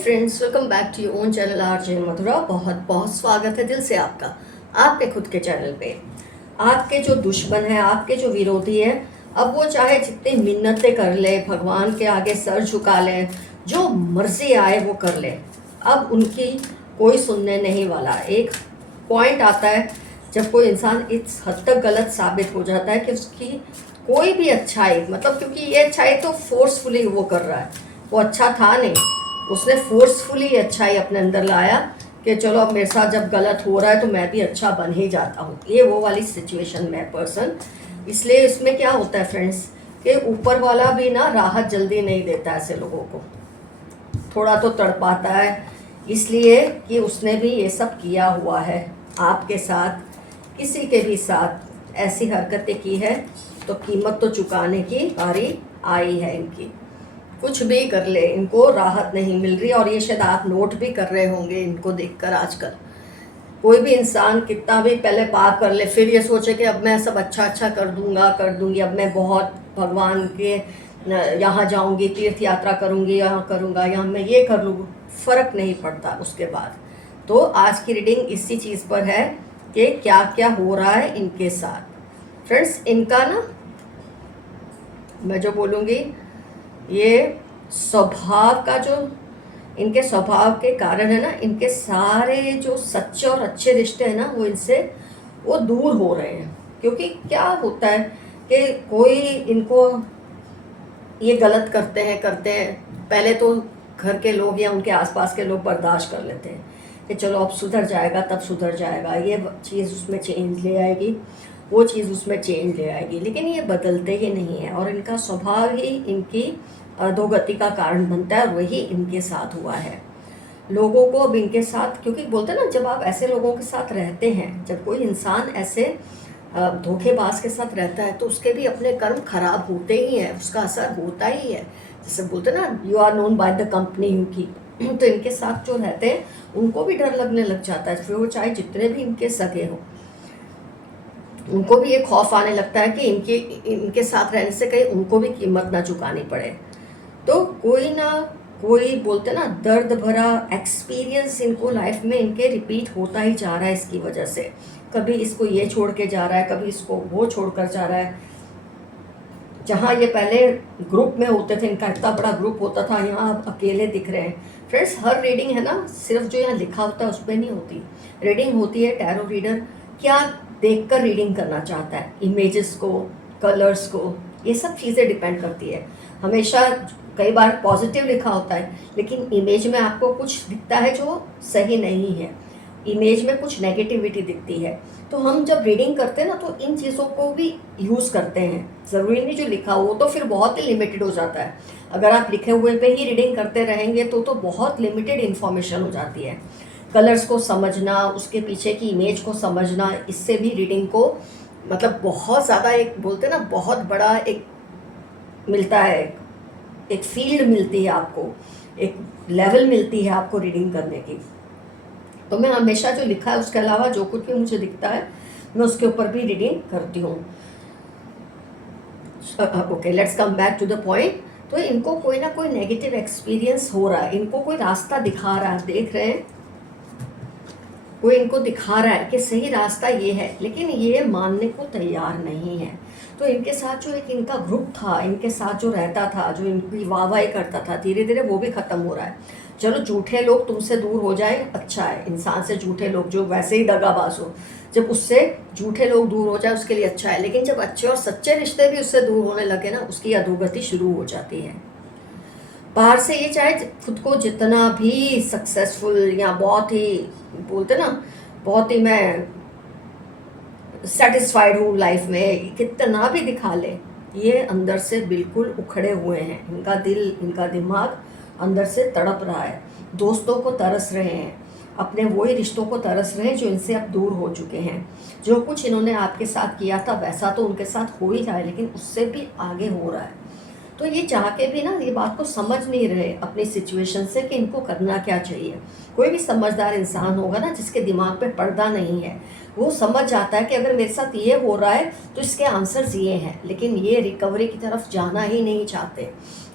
Friends, welcome back to your own channel RJ Madhura. बहुत बहुत स्वागत है दिल से आपका आपके खुद के चैनल पे। आपके जो दुश्मन है, आपके जो विरोधी है, अब वो चाहे जितनी मिन्नतें कर ले, भगवान के आगे सर झुका ले, जो मर्जी आए वो कर ले, अब उनकी कोई सुनने नहीं वाला। एक पॉइंट आता है जब कोई इंसान इस हद तक गलत साबित हो जाता है कि उसकी कोई भी अच्छाई, मतलब क्योंकि ये अच्छाई तो फोर्सफुली वो कर रहा है, वो अच्छा था नहीं, उसने फोर्सफुली अच्छाई अपने अंदर लाया कि चलो अब मेरे साथ जब गलत हो रहा है तो मैं भी अच्छा बन ही जाता हूँ। ये वो वाली सिचुएशन में पर्सन। इसलिए इसमें क्या होता है फ्रेंड्स कि ऊपर वाला भी ना राहत जल्दी नहीं देता ऐसे लोगों को, थोड़ा तो तड़पाता है, इसलिए कि उसने भी ये सब किया हुआ है आपके साथ, किसी के भी साथ ऐसी हरकतें की है, तो कीमत तो चुकाने की बारी आई है इनकी। कुछ भी कर ले, इनको राहत नहीं मिल रही। और ये शायद आप नोट भी कर रहे होंगे इनको देखकर। आजकल कोई भी इंसान कितना भी पहले पाप कर ले, फिर ये सोचे कि अब मैं सब अच्छा अच्छा कर दूंगा, कर दूंगी, अब मैं बहुत भगवान के यहाँ जाऊंगी, तीर्थ यात्रा करूंगी, यहाँ करूंगा, यहाँ मैं ये कर लूँ, फ़र्क नहीं पड़ता उसके बाद। तो आज की रीडिंग इसी चीज़ पर है कि क्या क्या हो रहा है इनके साथ। फ्रेंड्स, इनका ना, मैं जो बोलूँगी, ये स्वभाव का जो, इनके स्वभाव के कारण है ना, इनके सारे जो सच्चे और अच्छे रिश्ते हैं ना, वो इनसे वो दूर हो रहे हैं। क्योंकि क्या होता है कि कोई इनको ये गलत करते हैं, पहले तो घर के लोग या उनके आसपास के लोग बर्दाश्त कर लेते हैं कि चलो अब सुधर जाएगा, तब सुधर जाएगा, ये चीज़ उसमें चेंज ले आएगी, वो चीज़ उसमें चेंज ले आएगी, लेकिन ये बदलते ही नहीं है। और इनका स्वभाव ही इनकी अधोगति का कारण बनता है, और वही इनके साथ हुआ है। लोगों को अब इनके साथ, क्योंकि बोलते हैं ना, जब आप ऐसे लोगों के साथ रहते हैं, जब कोई इंसान ऐसे धोखेबाज के साथ रहता है, तो उसके भी अपने कर्म खराब होते ही हैं, उसका असर होता ही है। जैसे बोलते हैं ना, you are known by the company you keep. तो इनके साथ जो रहते हैं उनको भी डर लगने लग जाता है, फिर वो चाहे जितने भी इनके सगे हों, उनको भी ये खौफ आने लगता है कि इनके साथ रहने से कहीं उनको भी कीमत ना चुकानी पड़े। तो कोई ना कोई, बोलते ना, दर्द भरा एक्सपीरियंस इनको लाइफ में इनके रिपीट होता ही जा रहा है इसकी वजह से। कभी इसको ये छोड़ के जा रहा है, कभी इसको वो छोड़ कर जा रहा है। जहाँ ये पहले ग्रुप में होते थे, इनका इतना बड़ा ग्रुप होता था, यहाँ अब अकेले दिख रहे हैं। फ्रेंड्स, हर रीडिंग है ना, सिर्फ जो यहाँ लिखा होता है उस पर नहीं होती। रीडिंग होती है टैरो रीडर क्या देखकर रीडिंग करना चाहता है, इमेजेस को, कलर्स को, ये सब चीज़ें डिपेंड करती है। हमेशा कई बार पॉजिटिव लिखा होता है, लेकिन इमेज में आपको कुछ दिखता है जो सही नहीं है, इमेज में कुछ नेगेटिविटी दिखती है। तो हम जब रीडिंग करते हैं ना, तो इन चीज़ों को भी यूज़ करते हैं। ज़रूरी नहीं जो लिखा हो, तो फिर बहुत ही लिमिटेड हो जाता है। अगर आप लिखे हुए पे ही रीडिंग करते रहेंगे तो बहुत लिमिटेड इन्फॉर्मेशन हो जाती है। कलर्स को समझना, उसके पीछे की इमेज को समझना, इससे भी रीडिंग को, मतलब बहुत ज़्यादा, एक बोलते हैं ना, बहुत बड़ा एक मिलता है, एक फील्ड मिलती है आपको, एक लेवल मिलती है आपको रीडिंग करने की। तो मैं हमेशा जो लिखा है उसके अलावा जो कुछ भी मुझे दिखता है, मैं उसके ऊपर भी रीडिंग करती हूँ। Okay, let's come back to the point. तो इनको कोई ना कोई नेगेटिव एक्सपीरियंस हो रहा है, इनको कोई रास्ता दिखा रहा है, देख रहे हैं, कोई इनको दिखा रहा है कि सही रास्ता ये है, लेकिन ये मानने को तैयार नहीं है। तो इनके साथ जो एक इनका ग्रुप था, इनके साथ जो रहता था, जो इनकी वाहवाही करता था, धीरे धीरे वो भी ख़त्म हो रहा है। चलो, झूठे लोग तुमसे दूर हो जाए, अच्छा है। इंसान से झूठे लोग जो वैसे ही दगाबाज हो, जब उससे झूठे लोग दूर हो जाए उसके लिए अच्छा है, लेकिन जब अच्छे और सच्चे रिश्ते भी उससे दूर होने लगे ना, उसकी अधोगति शुरू हो जाती है। बाहर से ये चाहे खुद को जितना भी सक्सेसफुल या बहुत ही, बोलते ना, बहुत ही मैं सेटिस्फाइड हूँ लाइफ में, कितना भी दिखा ले, ये अंदर से बिल्कुल उखड़े हुए हैं। इनका दिल, इनका दिमाग अंदर से तड़प रहा है, दोस्तों को तरस रहे हैं, अपने वही रिश्तों को तरस रहे हैं जो इनसे अब दूर हो चुके हैं। जो कुछ इन्होंने आपके साथ किया था वैसा तो उनके साथ हो ही रहा है, लेकिन उससे भी आगे हो रहा है। तो ये चाह के भी ना ये बात को समझ नहीं रहे अपनी सिचुएशन से कि इनको करना क्या चाहिए। कोई भी समझदार इंसान होगा ना जिसके दिमाग पे पर्दा नहीं है, वो समझ जाता है कि अगर मेरे साथ ये हो रहा है तो इसके आंसर्स ये हैं। लेकिन ये रिकवरी की तरफ जाना ही नहीं चाहते।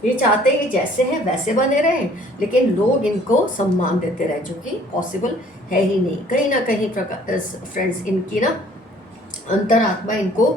ये चाहते हैं कि जैसे हैं वैसे बने रहें, लेकिन लोग इनको सम्मान देते रहे, जो कि पॉसिबल है ही नहीं। कहीं ना कहीं प्रकार फ्रेंड्स इनकी ना अंतरात्मा इनको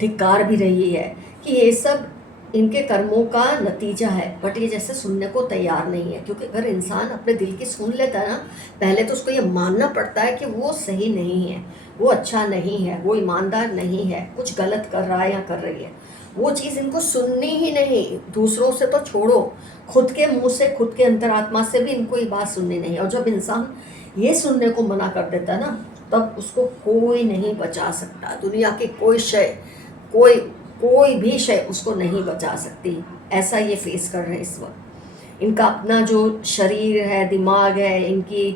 धिक्कार भी रही है कि ये सब इनके कर्मों का नतीजा है, बट ये जैसे सुनने को तैयार नहीं है। क्योंकि अगर इंसान अपने दिल की सुन लेता है ना, पहले तो उसको ये मानना पड़ता है कि वो सही नहीं है, वो अच्छा नहीं है, वो ईमानदार नहीं है, कुछ गलत कर रहा है या कर रही है। वो चीज़ इनको सुननी ही नहीं। दूसरों से तो छोड़ो, खुद के मुंह से, खुद के अंतरात्मा से भी इनको ये बात सुननी नहीं है। और जब इंसान ये सुनने को मना कर देता है ना, तब उसको कोई नहीं बचा सकता। दुनिया की कोई शय, कोई कोई भी शय उसको नहीं बचा सकती। ऐसा ये फेस कर रहे हैं इस वक्त। इनका अपना जो शरीर है, दिमाग है, इनकी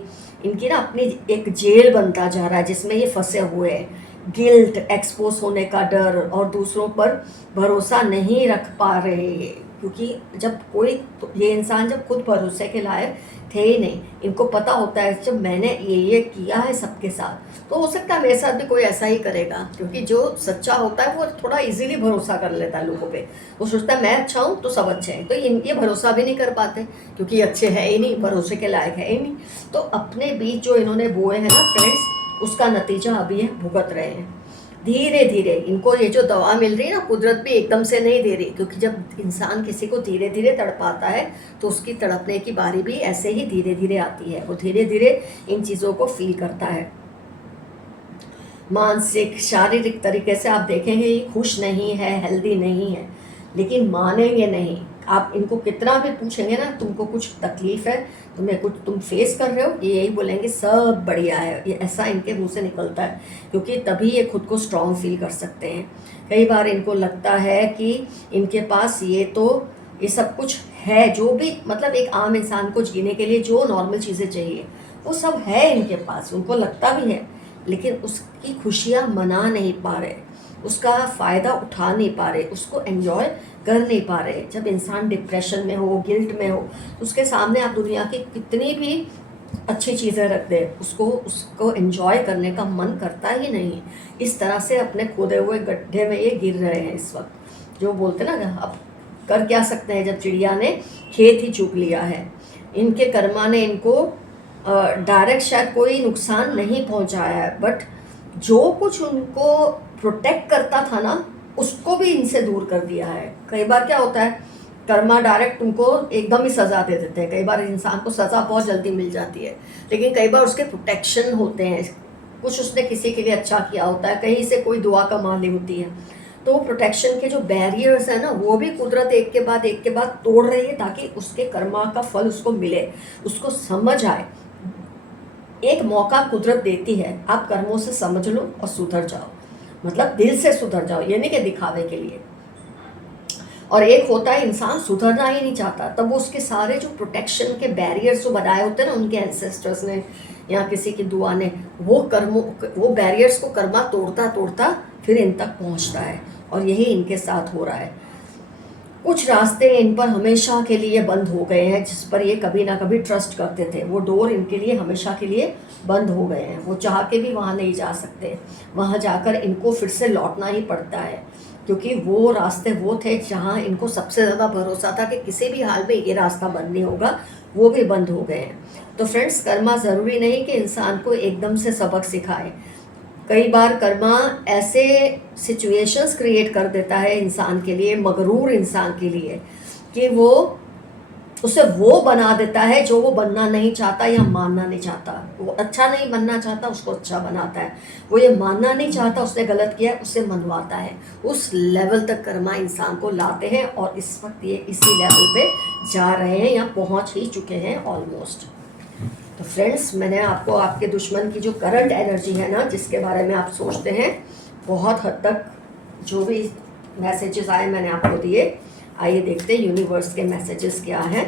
इनकी ना अपनी एक जेल बनता जा रहा है जिसमें ये फंसे हुए हैं। गिल्ट, एक्सपोज होने का डर और दूसरों पर भरोसा नहीं रख पा रहे हैं। क्योंकि जब कोई, तो ये इंसान जब खुद भरोसे के लायक थे ही नहीं, इनको पता होता है जब मैंने ये किया है सबके साथ, तो हो सकता है मेरे साथ भी कोई ऐसा ही करेगा। क्योंकि जो सच्चा होता है वो थोड़ा इजीली भरोसा कर लेता है लोगों पे। वो सोचता है मैं अच्छा हूँ तो सब अच्छे हैं। तो ये भरोसा भी नहीं कर पाते क्योंकि अच्छे हैं ही नहीं, भरोसे के लायक है ही नहीं। तो अपने बीच जो इन्होंने बोए हैं ना फ्रेंड्स, उसका नतीजा अभी ये भुगत रहे हैं। धीरे धीरे इनको ये जो दवा मिल रही है ना, कुदरत भी एकदम से नहीं दे रही। क्योंकि जब इंसान किसी को धीरे धीरे तड़पाता है तो उसकी तड़पने की बारी भी ऐसे ही धीरे धीरे आती है। वो धीरे धीरे इन चीज़ों को फील करता है। मानसिक, शारीरिक तरीके से आप देखेंगे ये खुश नहीं है, हेल्दी नहीं है, लेकिन मानेंगे नहीं। आप इनको कितना भी पूछेंगे ना, तुमको कुछ तकलीफ है, तुम्हें कुछ, तुम फेस कर रहे हो, ये यही बोलेंगे सब बढ़िया है। ये ऐसा इनके मुंह से निकलता है क्योंकि तभी ये खुद को स्ट्रॉन्ग फील कर सकते हैं। कई बार इनको लगता है कि इनके पास ये सब कुछ है, जो भी मतलब एक आम इंसान को जीने के लिए जो नॉर्मल चीज़ें चाहिए वो सब है इनके पास, उनको लगता भी है। लेकिन उसकी खुशियाँ मना नहीं पा रहे, उसका फ़ायदा उठा नहीं पा रहे, उसको एंजॉय कर नहीं पा रहे। जब इंसान डिप्रेशन में हो, गिल्ट में हो, तो उसके सामने आप दुनिया की कितनी भी अच्छी चीज़ें रख दे, उसको एंजॉय करने का मन करता ही नहीं। इस तरह से अपने खोदे हुए गड्ढे में ये गिर रहे हैं इस वक्त। जो बोलते ना, अब कर क्या सकते हैं जब चिड़िया ने खेत ही चूक लिया है। इनके कर्मा ने इनको डायरेक्ट शायद कोई नुकसान नहीं पहुंचाया है, बट जो कुछ उनको प्रोटेक्ट करता था ना, उसको भी इनसे दूर कर दिया है। कई बार क्या होता है, कर्मा डायरेक्ट तुमको एकदम ही सज़ा दे देते हैं। कई बार इंसान को सज़ा बहुत जल्दी मिल जाती है, लेकिन कई बार उसके प्रोटेक्शन होते हैं। कुछ उसने किसी के लिए अच्छा किया होता है, कहीं से कोई दुआ कमानी होती है, तो वो प्रोटेक्शन के जो बैरियर्स हैं ना, वो भी कुदरत एक के बाद तोड़ रही है ताकि उसके कर्मा का फल उसको मिले, उसको समझ आए। एक मौका कुदरत देती है, आप कर्मों से समझ लो और सुधर जाओ। मतलब दिल से सुधर जाओ, ये नहीं कि दिखावे के लिए। और एक होता है इंसान सुधरना ही नहीं चाहता, तब वो उसके सारे जो प्रोटेक्शन के बैरियर्स जो बनाए होते हैं ना उनके एंसेस्टर्स ने या किसी की दुआ ने, वो बैरियर्स को कर्मा तोड़ता तोड़ता फिर इन तक पहुंचता है। और यही इनके साथ हो रहा है। कुछ रास्ते इन पर हमेशा के लिए बंद हो गए हैं, जिस पर ये कभी ना कभी ट्रस्ट करते थे। वो डोर इनके लिए हमेशा के लिए बंद हो गए हैं। वो चाह के भी वहाँ नहीं जा सकते। वहाँ जाकर इनको फिर से लौटना ही पड़ता है, क्योंकि वो रास्ते वो थे जहाँ इनको सबसे ज़्यादा भरोसा था कि किसी भी हाल में ये रास्ता बंद नहीं होगा, वो भी बंद हो गए हैं। तो फ्रेंड्स, कर्मा ज़रूरी नहीं कि इंसान को एकदम से सबक सिखाए। कई बार कर्मा ऐसे सिचुएशंस क्रिएट कर देता है इंसान के लिए, मगरूर इंसान के लिए, कि उसे वो बना देता है जो वो बनना नहीं चाहता या मानना नहीं चाहता। वो अच्छा नहीं बनना चाहता, उसको अच्छा बनाता है। वो ये मानना नहीं चाहता उसने गलत किया है, उससे मनवाता है। उस लेवल तक कर्मा इंसान को लाते हैं और इस वक्त ये इसी लेवल पे जा रहे हैं या पहुंच ही चुके हैं ऑलमोस्ट। तो फ्रेंड्स, मैंने आपको आपके दुश्मन की जो करंट एनर्जी है ना, जिसके बारे में आप सोचते हैं, बहुत हद तक जो भी मैसेजेस आए मैंने आपको दिए। आइए देखते हैं यूनिवर्स के मैसेजेस क्या हैं।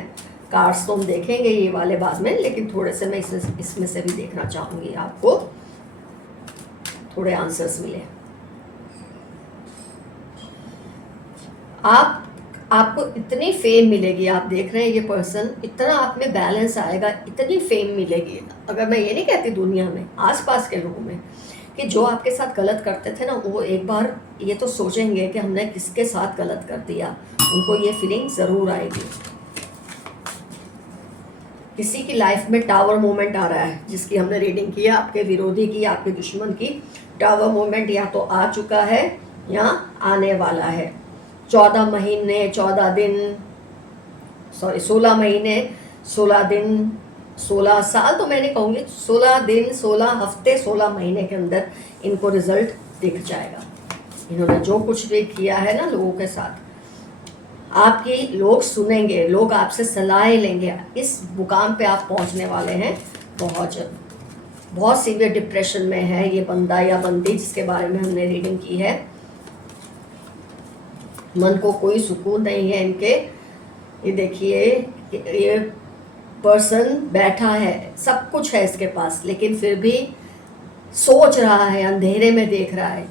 कार्ड्स तो हम देखेंगे ये वाले बाद में, लेकिन थोड़े से मैं इसमें से भी देखना चाहूँगी, आपको थोड़े आंसर्स मिले। आप आपको इतनी फेम मिलेगी, आप देख रहे हैं ये पर्सन, इतना आप में बैलेंस आएगा, इतनी फेम मिलेगी। अगर मैं ये नहीं कहती दुनिया में, आसपास के लोगों में, कि जो आपके साथ गलत करते थे ना, वो एक बार ये तो सोचेंगे कि हमने किसके साथ गलत कर दिया। उनको ये फीलिंग ज़रूर आएगी। किसी की लाइफ में टावर मोमेंट आ रहा है, जिसकी हमने रीडिंग की है, आपके विरोधी की, आपके दुश्मन की। टावर मोमेंट या तो आ चुका है या आने वाला है। 14 महीने 14 दिन, सॉरी 16 महीने 16 दिन 16 साल तो मैं नहीं कहूँगी, 16 दिन 16 हफ्ते 16 महीने के अंदर इनको रिजल्ट दिख जाएगा। इन्होंने जो कुछ भी किया है ना लोगों के साथ, आपकी लोग सुनेंगे, लोग आपसे सलाह लेंगे। इस मुकाम पे आप पहुंचने वाले हैं बहुत जल्द। बहुत सीवियर डिप्रेशन में है ये बंदा या बंदी जिसके बारे में हमने रीडिंग की है। मन को कोई सुकून नहीं है इनके। ये देखिए, ये पर्सन बैठा है, सब कुछ है इसके पास, लेकिन फिर भी सोच रहा है, अंधेरे में देख रहा है,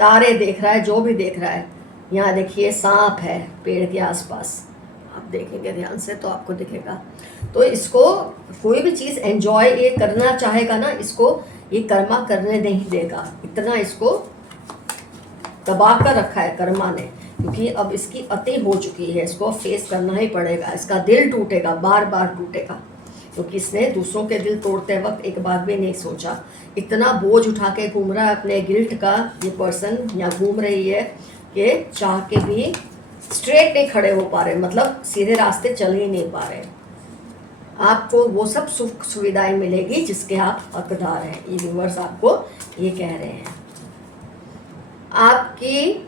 तारे देख रहा है, जो भी देख रहा है। यहाँ देखिए सांप है पेड़ के आसपास, आप देखेंगे ध्यान से तो आपको दिखेगा। तो इसको कोई भी चीज़ एंजॉय ये करना चाहेगा ना, इसको ये कर्मा करने नहीं देगा। इतना इसको दबा कर रखा है कर्मा ने, क्योंकि अब इसकी अति हो चुकी है। इसको फेस करना ही पड़ेगा। इसका दिल टूटेगा, बार बार टूटेगा, क्योंकि इसने दूसरों के दिल तोड़ते वक्त एक बात भी नहीं सोचा। इतना बोझ उठा के घूम रहा है अपने गिल्ट का ये पर्सन, या घूम रही है कि चाह के भी स्ट्रेट नहीं खड़े हो पा रहे, मतलब सीधे रास्ते चल ही नहीं पा रहे। आपको वो सब सुख सुविधाएं मिलेगी जिसके आप हकदार हैं। ये व्यूअर्स आपको ये कह रहे हैं। आपकी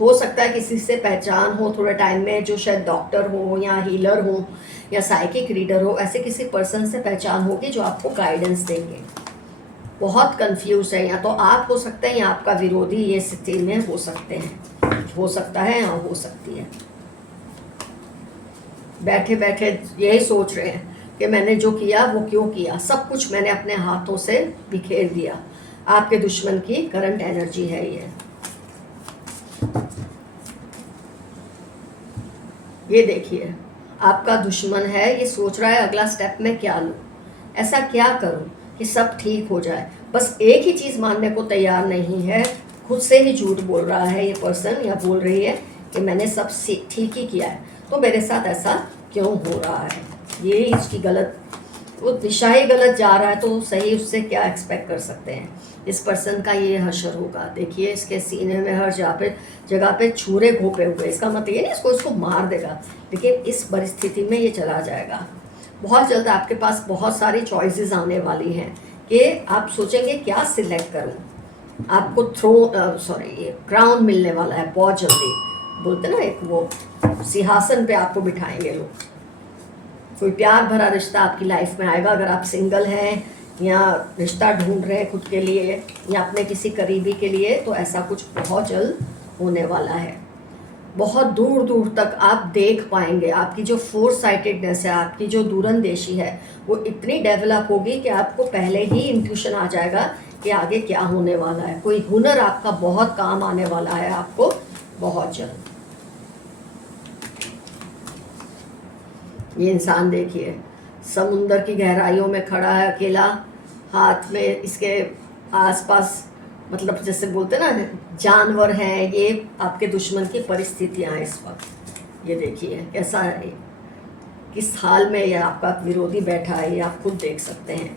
हो सकता है किसी से पहचान हो थोड़े टाइम में, जो शायद डॉक्टर हो या हीलर हो या साइकिक रीडर हो। ऐसे किसी पर्सन से पहचान होगी जो आपको गाइडेंस देंगे। बहुत कंफ्यूज है, या तो आप हो सकते हैं या आपका विरोधी ये स्थिति में हो सकते हैं, हो सकता है या हो सकती है। बैठे बैठे यही सोच रहे हैं कि मैंने जो किया वो क्यों किया, सब कुछ मैंने अपने हाथों से बिखेर दिया। आपके दुश्मन की करंट एनर्जी है ये देखिए, आपका दुश्मन है, ये सोच रहा है अगला स्टेप में क्या लूँ, ऐसा क्या करूँ कि सब ठीक हो जाए। बस एक ही चीज़ मानने को तैयार नहीं है, खुद से ही झूठ बोल रहा है ये पर्सन, या बोल रही है कि मैंने सब ठीक ही किया है, तो मेरे साथ ऐसा क्यों हो रहा है। ये इसकी गलत, वो दिशा ही गलत जा रहा है, तो सही उससे क्या एक्सपेक्ट कर सकते हैं। इस पर्सन का ये हशर होगा। देखिए इसके सीने में हर जगह पे छुरे घोपे हुए। इसका मतलब ये नहीं इसको मार देगा, लेकिन इस परिस्थिति में ये चला जाएगा। बहुत जल्द आपके पास बहुत सारी चॉइसेस आने वाली हैं कि आप सोचेंगे क्या सिलेक्ट करूं। आपको ये क्राउन मिलने वाला है बहुत जल्दी। बोलते ना एक वो सिंहासन पे आपको बिठाएंगे लोग। कोई प्यार भरा रिश्ता आपकी लाइफ में आएगा। अगर आप सिंगल हैं या रिश्ता ढूंढ रहे हैं खुद के लिए या अपने किसी करीबी के लिए, तो ऐसा कुछ बहुत जल्द होने वाला है। बहुत दूर दूर तक आप देख पाएंगे। आपकी जो फोर साइटेडनेस है, आपकी जो दूरंदेशी है, वो इतनी डेवलप होगी कि आपको पहले ही इंट्यूशन आ जाएगा कि आगे क्या होने वाला है। कोई हुनर आपका बहुत काम आने वाला है आपको बहुत जल्द। ये इंसान देखिए समुंदर की गहराइयों में खड़ा है अकेला, हाथ में इसके आसपास मतलब जैसे बोलते ना जानवर हैं। ये आपके दुश्मन की परिस्थितियां हैं इस वक्त। ये देखिए कैसा है, किस हाल में ये आपका विरोधी बैठा है, ये आप खुद देख सकते हैं।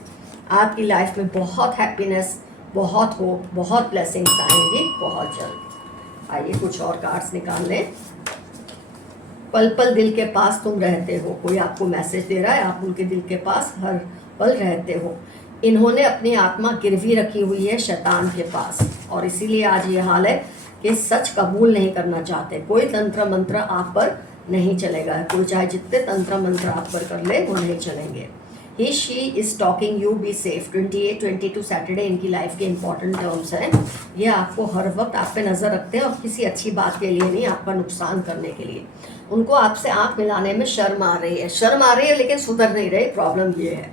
आपकी लाइफ में बहुत हैप्पीनेस, बहुत होप, बहुत ब्लेसिंग्स आएंगी बहुत जल्द। आइए कुछ और कार्ड्स निकाल लें। पल पल दिल के पास तुम रहते हो। कोई आपको मैसेज दे रहा है, आप उनके दिल के पास हर पल रहते हो। इन्होंने अपनी आत्मा गिरवी रखी हुई है शैतान के पास, और इसीलिए आज ये हाल है कि सच कबूल नहीं करना चाहते। कोई तंत्र मंत्र आप पर नहीं चलेगा। कोई चाहे जितने तंत्र मंत्र आप पर कर ले वो नहीं चलेंगे। He she is talking you, be safe. 28, 22 Saturday इनकी लाइफ के इंपॉर्टेंट टर्म्स हैं। ये आपको हर वक्त आप पे नज़र रखते हैं और किसी अच्छी बात के लिए नहीं, आपका नुकसान करने के लिए। उनको आपसे आंख मिलाने में शर्म आ रही है, शर्म आ रही है, लेकिन सुधर नहीं रही। प्रॉब्लम ये है,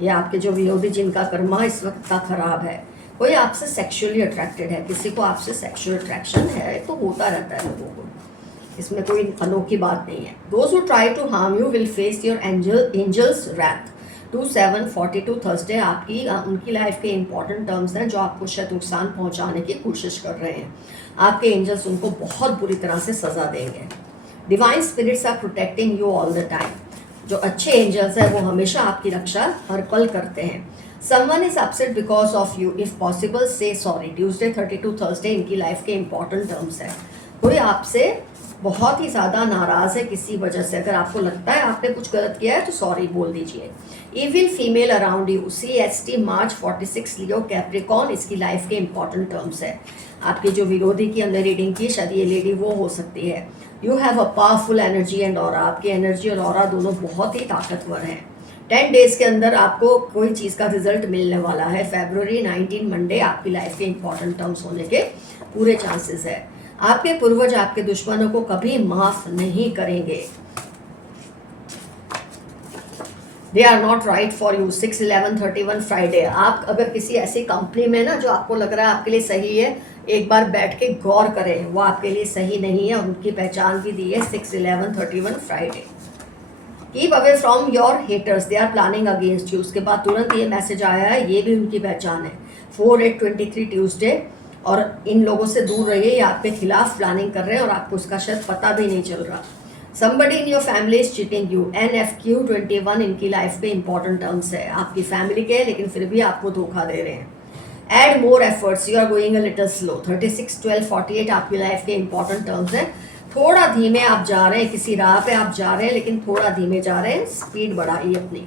ये आपके जो विरोधी जिनका कर्मा इस वक्त का खराब है। कोई आपसे सेक्सुअली अट्रैक्टेड है, किसी को आपसे सेक्सुअल अट्रैक्शन है, तो होता रहता है लोगों को। इसमें कोई अनोखी बात नहीं है। Those who try to harm you will face your angels wrath. 2742 Thursday आपकी उनकी लाइफ के इंपॉर्टेंट टर्म्स हैं जो आपको शायद नुकसान पहुंचाने की कोशिश कर रहे हैं। आपके एंजल्स उनको बहुत बुरी तरह से सजा देंगे। Divine spirits are protecting you all the time. जो अच्छे एंजल्स हैं वो हमेशा आपकी रक्षा हर पल करते हैं। Someone is upset because of you, if possible से सॉरी। ट्यूसडे 32 थर्सडे इनकी लाइफ के इंपॉर्टेंट टर्म्स है। कोई आपसे बहुत ही ज़्यादा नाराज़ है किसी वजह से। अगर आपको लगता है आपने कुछ गलत किया है तो सॉरी बोल दीजिए। Evil female around you, CST March 46 Leo Capricorn इसकी लाइफ के इंपॉर्टेंट टर्म्स है। आपकी जो विरोधी की हमने रीडिंग की, शायद ये लेडी वो हो सकती है। You have a powerful energy and aura, आपकी एनर्जी और ऑरा दोनों बहुत ही ताकतवर हैं। 10 डेज के अंदर आपको कोई चीज़ का रिजल्ट मिलने वाला है। February 19 मंडे आपकी लाइफ के इंपॉर्टेंट टर्म्स होने के पूरे चांसेस है। आपके पूर्वज आपके दुश्मनों को कभी माफ नहीं करेंगे। They are not right for you. 6/11/31 Friday. आप अगर किसी ऐसी कंपनी में ना जो आपको लग रहा है आपके लिए सही है, एक बार बैठ के गौर करें, वो आपके लिए सही नहीं है और उनकी पहचान भी दी है 6/11/31 Friday. Keep away from your haters, they are planning against you. उसके बाद तुरंत ये मैसेज आया है, ये भी उनकी पहचान है। 4/8/23 ट्यूसडे। और इन लोगों से दूर रहिए, ये आपके खिलाफ प्लानिंग कर रहे हैं और आपको उसका शायद पता भी नहीं चल रहा। Somebody in your family is cheating you. NFQ 21 इनकी लाइफ पे इंपॉर्टेंट टर्म्स है। आपकी फैमिली के लेकिन फिर भी आपको धोखा दे रहे हैं। Add more efforts, you are going a little slow. 36/12/48 आपकी लाइफ के इंपॉर्टेंट टर्म्स हैं। थोड़ा धीमे आप जा रहे हैं, किसी राह पे आप जा रहे हैं लेकिन थोड़ा धीमे जा रहे हैं, स्पीड बढ़ाइए अपनी।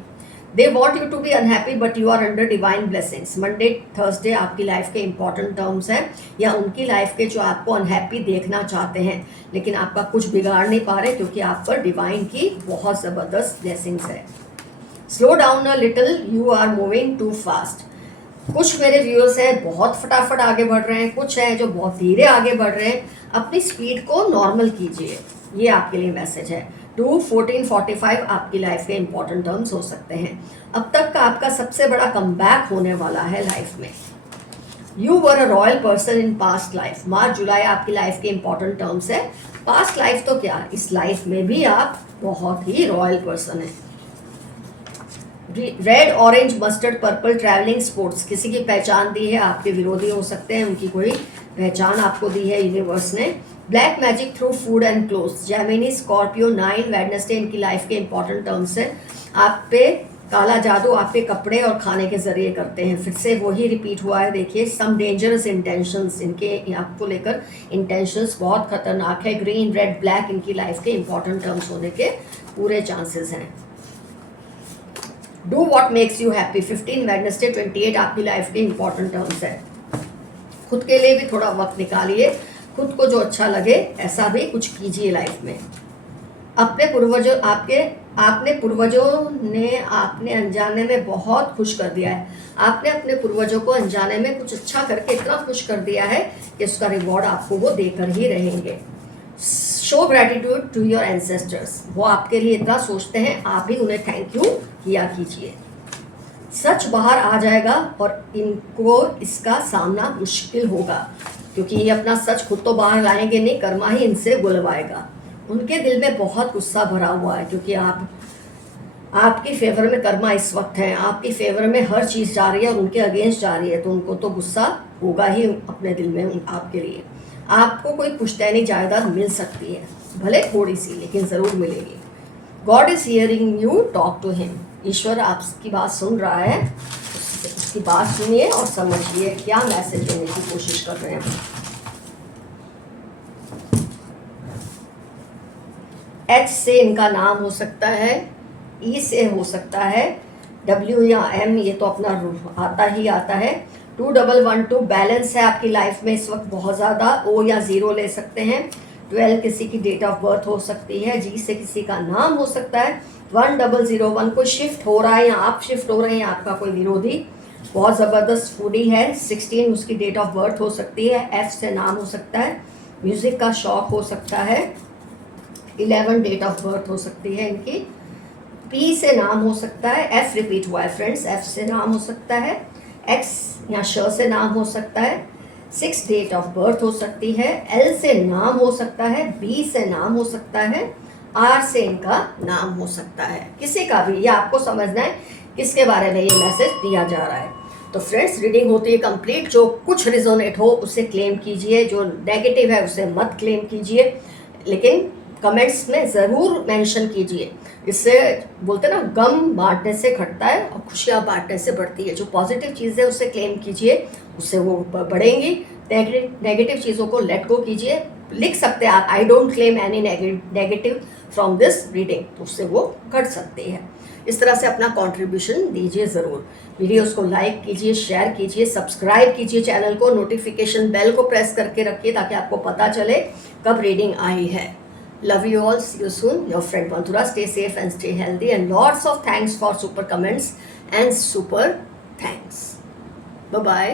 They want you to be unhappy but you are under divine blessings. Monday Thursday आपकी लाइफ के इंपॉर्टेंट टर्म्स हैं, या उनकी लाइफ के जो आपको अनहैप्पी देखना चाहते हैं लेकिन आपका कुछ बिगाड़ नहीं पा रहे क्योंकि आप पर डिवाइन की बहुत ज़बरदस्त ब्लेसिंग्स है। Slow down a little, you are moving too fast. कुछ मेरे व्यूअर्स हैं बहुत फटाफट आगे बढ़ रहे हैं, कुछ हैं जो बहुत धीरे आगे बढ़ रहे हैं। अपनी स्पीड को नॉर्मल कीजिए, ये आपके लिए मैसेज है। 2/14/45 आपकी लाइफ के इंपॉर्टेंट टर्म्स हो सकते हैं। अब तक का आपका सबसे बड़ा कमबैक होने वाला है लाइफ में। You were a royal person in past life. मार्च जुलाई आपकी लाइफ के इंपॉर्टेंट टर्म्स है। पास्ट लाइफ तो क्या, इस लाइफ में भी आप बहुत ही रॉयल पर्सन हैं। Red orange mustard purple travelling sports, किसी की पहचान दी है, आपके विरोधी हो सकते हैं, उनकी कोई पहचान आपको दी है यूनिवर्स ने। Black magic through food and clothes, Gemini Scorpio 9 Wednesday इनकी लाइफ के इंपॉर्टेंट टर्म्स है। आप पे काला जादू आपके कपड़े और खाने के जरिए करते हैं। फिर से वही रिपीट हुआ है, देखिए सम डेंजरस इंटेंशंस, इनके आपको लेकर इंटेंशंस बहुत खतरनाक है। ग्रीन रेड ब्लैक इनकी लाइफ के इंपॉर्टेंट टर्म्स होने के पूरे चांसेस हैं। Do what makes you happy. 15 Wednesday 28 आपकी लाइफ के इंपॉर्टेंट टर्म्स है। खुद के लिए भी थोड़ा वक्त निकालिए, खुद को जो अच्छा लगे ऐसा भी कुछ कीजिए लाइफ में। अपने पूर्वजों आपने पूर्वजों ने आपने अनजाने में बहुत खुश कर दिया है। आपने अपने पूर्वजों को अनजाने में कुछ अच्छा करके इतना खुश कर दिया है कि उसका रिवॉर्ड आपको वो देकर ही रहेंगे। Show gratitude to your ancestors, वो आपके लिए इतना सोचते हैं, आप भी उन्हें थैंक यू किया कीजिए। सच बाहर आ जाएगा और इनको इसका सामना मुश्किल होगा क्योंकि ये अपना सच खुद तो बाहर लाएंगे नहीं, कर्मा ही इनसे बुलवाएगा। उनके दिल में बहुत गुस्सा भरा हुआ है क्योंकि आपकी फेवर में कर्मा इस वक्त है, आपकी फेवर में हर चीज़ जा रही है और उनके अगेंस्ट जा रही है, तो उनको तो गुस्सा होगा ही अपने दिल में आपके लिए। आपको कोई पुश्तैनी जायदाद मिल सकती है, भले थोड़ी सी लेकिन ज़रूर मिलेगी। God is hearing you, talk to him. ईश्वर आपकी बात सुन रहा है, उसकी बात सुनिए और समझिए क्या मैसेज देने की कोशिश कर रहे हैं। H से इनका नाम हो सकता है, E से हो सकता है, W या M, ये तो अपना आता ही आता है। 2112 बैलेंस है आपकी लाइफ में इस वक्त बहुत ज़्यादा। O या 0 ले सकते हैं। 12 किसी की डेट ऑफ बर्थ हो सकती है। G से किसी का नाम हो सकता है। 1001 कोई शिफ्ट हो रहा है या आप शिफ्ट हो रहे हैं, आपका कोई विरोधी बहुत ज़बरदस्त फूडी है। 16 उसकी डेट ऑफ बर्थ हो सकती है। F से नाम हो सकता है, म्यूज़िक का शौक हो सकता है। 11 डेट ऑफ बर्थ हो सकती है इनकी। P से नाम हो सकता है। F रिपीट हुआ है फ्रेंड्स, F से नाम हो सकता है। X या श से नाम हो सकता है। 6 डेट ऑफ बर्थ हो सकती है, L से नाम हो सकता है, B से नाम हो सकता है, R से इनका नाम हो सकता है, किसी का भी। ये आपको समझना है किसके बारे में ये मैसेज दिया जा रहा है। तो फ्रेंड्स, रीडिंग होती है कंप्लीट। जो कुछ रिजोनेट हो उसे क्लेम कीजिए, जो नेगेटिव है उसे मत क्लेम कीजिए, लेकिन कमेंट्स में ज़रूर मेंशन कीजिए। इससे बोलते ना, गम बांटने से घटता है और खुशियाँ बांटने से बढ़ती है। जो पॉजिटिव चीज़ है उसे क्लेम कीजिए, उससे वो बढ़ेंगी। नेगेटिव चीज़ों को लेट गो कीजिए। लिख सकते हैं आप, I don't claim any negative from this reading, तो उससे वो घट सकती है। इस तरह से अपना कंट्रीब्यूशन दीजिए ज़रूर। वीडियोस को लाइक कीजिए, शेयर कीजिए, सब्सक्राइब कीजिए चैनल को, नोटिफिकेशन बेल को प्रेस करके रखिए ताकि आपको पता चले कब रीडिंग आई है। Love you all. See you soon. Your friend Madhura. Stay safe and stay healthy. And lots of thanks for super comments and super thanks. Bye bye.